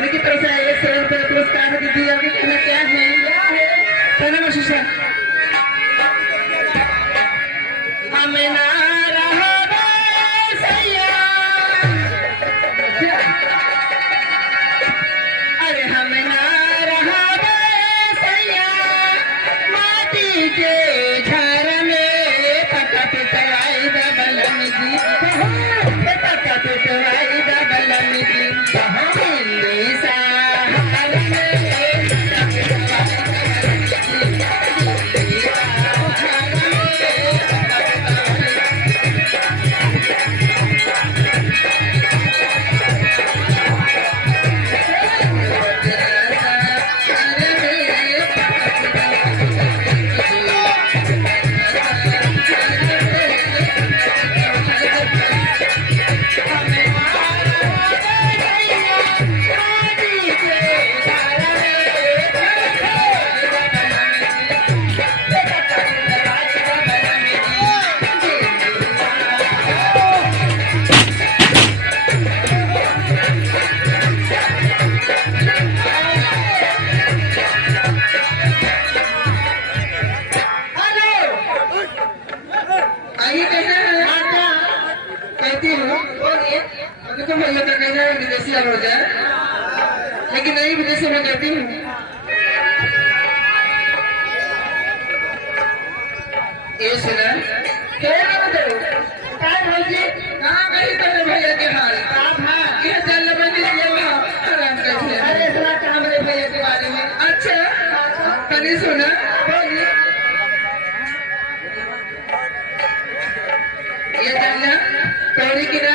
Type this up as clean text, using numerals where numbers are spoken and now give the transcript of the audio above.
उनकी तरफ से 100 रुपये पुरस्कार है। दीदी आपके कहना क्या है? कहना कोशिश है। हमें ना रहा सैया, अरे हमें ना रहा सैया, माटी के घर में पका पिटवाई बलम जी, पका पिटवाई बलम जी। तो मैं ये कहना है विदेशी हो जाए, लेकिन नहीं विदेशी में कहती हूँ। ये सुना क्या भाई कहाँ गई तेरे भैया के हाल? ये चल बंदी अरे सुना कहाँ मेरे भैया के बारे में? अच्छा कभी सुना ये चलना तोड़ी की ना